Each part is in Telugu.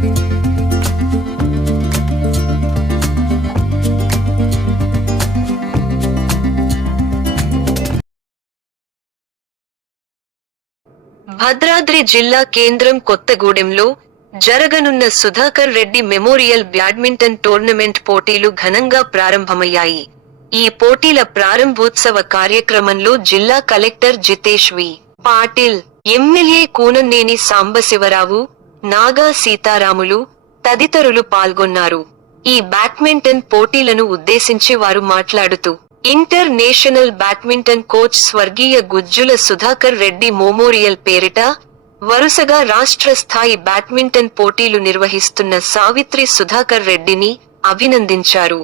భద్రాద్రి జిల్లా కేంద్రం కొత్తగూడెంలో జరగనున్న Sudhakar Reddy memorial badminton tournament పోటీలు ఘనంగా ప్రారంభమయ్యాయి. ఈ పోటీల ప్రారంభోత్సవ కార్యక్రమంలో జిల్లా కలెక్టర్ జితేష్ వి. పాటిల్, ఎమ్మెల్యే కూనంనేని సాంబశివరావు, నాగా సీతారాములు తదితరులు పాల్గొన్నారు. ఈ బ్యాడ్మింటన్ పోటీలను ఉద్దేశించి వారు మాట్లాడుతూ, ఇంటర్ నేషనల్ బ్యాడ్మింటన్ కోచ్ స్వర్గీయ గుజ్జుల సుధాకర్ రెడ్డి మెమోరియల్ పేరిట వరుసగా రాష్ట్ర స్థాయి బ్యాడ్మింటన్ పోటీలు నిర్వహిస్తున్న సావిత్రి సుధాకర్ రెడ్డిని అభినందించారు.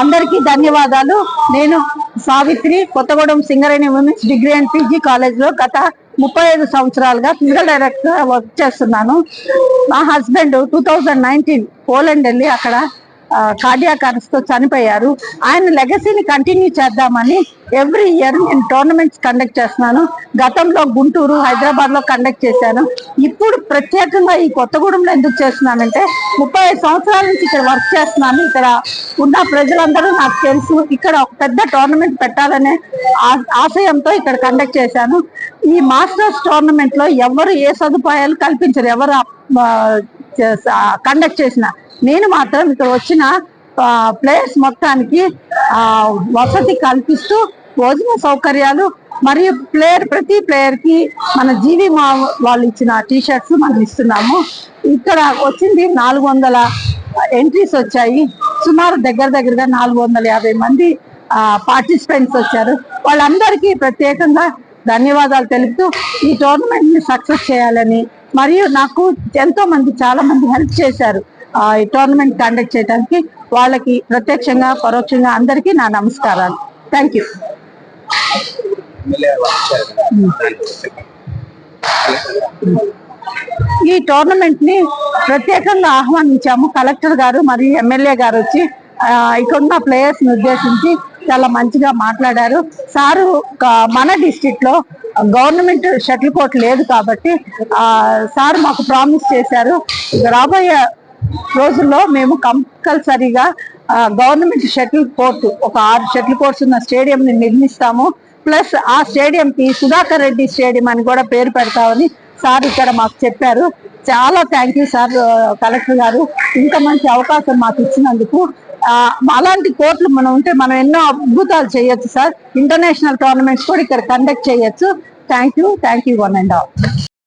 అందరికీ ధన్యవాదాలు. నేను Savitri, Kothagudem Singareni women's degree and PG college లో గత 35 సంవత్సరాలుగా ఫిజికల్ డైరెక్టర్ వర్క్ చేస్తున్నాను. మా హస్బెండ్ 2019 పోలాండ్ వెళ్ళి అక్కడ కార్డియాక్ అరెస్ట్ తో చనిపోయారు. ఆయన లెగసీని కంటిన్యూ చేద్దామని ఎవ్రీ ఇయర్ నేను టోర్నమెంట్స్ కండక్ట్ చేస్తున్నాను. గతంలో గుంటూరు, హైదరాబాద్ లో కండక్ట్ చేశాను. ఇప్పుడు ప్రత్యేకంగా ఈ కొత్తగూడెంలో ఎందుకు చేస్తున్నానంటే 35 సంవత్సరాల నుంచి ఇక్కడ వర్క్ చేస్తున్నాను. ఇక్కడ ఉన్న ప్రజలందరూ నాకు తెలుసు. ఇక్కడ ఒక పెద్ద టోర్నమెంట్ పెట్టాలనే ఆశయంతో ఇక్కడ కండక్ట్ చేశాను. ఈ మాస్టర్స్ టోర్నమెంట్ లో ఎవరు ఏ సదుపాయాలు కల్పించరు, ఎవరు కండక్ట్ చేసిన. నేను మాత్రం ఇక్కడ వచ్చిన ప్లేయర్స్ మొత్తానికి వసతి కల్పిస్తూ భోజన సౌకర్యాలు మరియు ప్రతి ప్లేయర్ కి మన జీవి వాళ్ళు ఇచ్చిన టీషర్ట్స్ మనం ఇస్తున్నాము. ఇక్కడ వచ్చింది 400 ఎంట్రీస్ వచ్చాయి. సుమారు దగ్గరగా 450 మంది పార్టిసిపెంట్స్ వచ్చారు. వాళ్ళందరికీ ప్రత్యేకంగా ధన్యవాదాలు తెలుపుతూ ఈ టోర్నమెంట్ ని సక్సెస్ చేయాలని, మరియు నాకు చాలా మంది హెల్ప్ చేశారు ఈ టోర్నమెంట్ కండక్ట్ చేయడానికి. వాళ్ళకి ప్రత్యక్షంగా పరోక్షంగా అందరికీ నా నమస్కారాలు. Thank you. ఈ టోర్నమెంట్ ని ప్రత్యేకంగా ఆహ్వానించాము. కలెక్టర్ గారు మరియు ఎమ్మెల్యే గారు వచ్చి ఇక్కడున్న ప్లేయర్స్ ని ఉద్దేశించి చాలా మంచిగా మాట్లాడారు. సారు మన డిస్ట్రిక్ట్ లో గవర్నమెంట్ షటిల్ కోర్ట్ లేదు కాబట్టి సార్ మాకు ప్రామిస్ చేశారు రాబోయే రోజుల్లో మేము కంపల్సరీగా గవర్నమెంట్ షటిల్ కోర్టు ఒక 6 షటిల్ కోర్ట్స్ ఉన్న స్టేడియం ని నిర్మిస్తాము. ప్లస్ ఆ స్టేడియం కి సుధాకర్ రెడ్డి స్టేడియం అని కూడా పేరు పెడతామని సార్ ఇక్కడ మాకు చెప్పారు. చాలా థ్యాంక్ యూ సార్ కలెక్టర్ గారు, ఇంత మంచి అవకాశం మాకు ఇచ్చినందుకు. అలాంటి కోర్టులు మనం ఉంటే మనం ఎన్నో అద్భుతాలు చేయొచ్చు సార్. ఇంటర్నేషనల్ టోర్నమెంట్స్ కూడా ఇక్కడ కండక్ట్ చేయొచ్చు. Thank you one and all.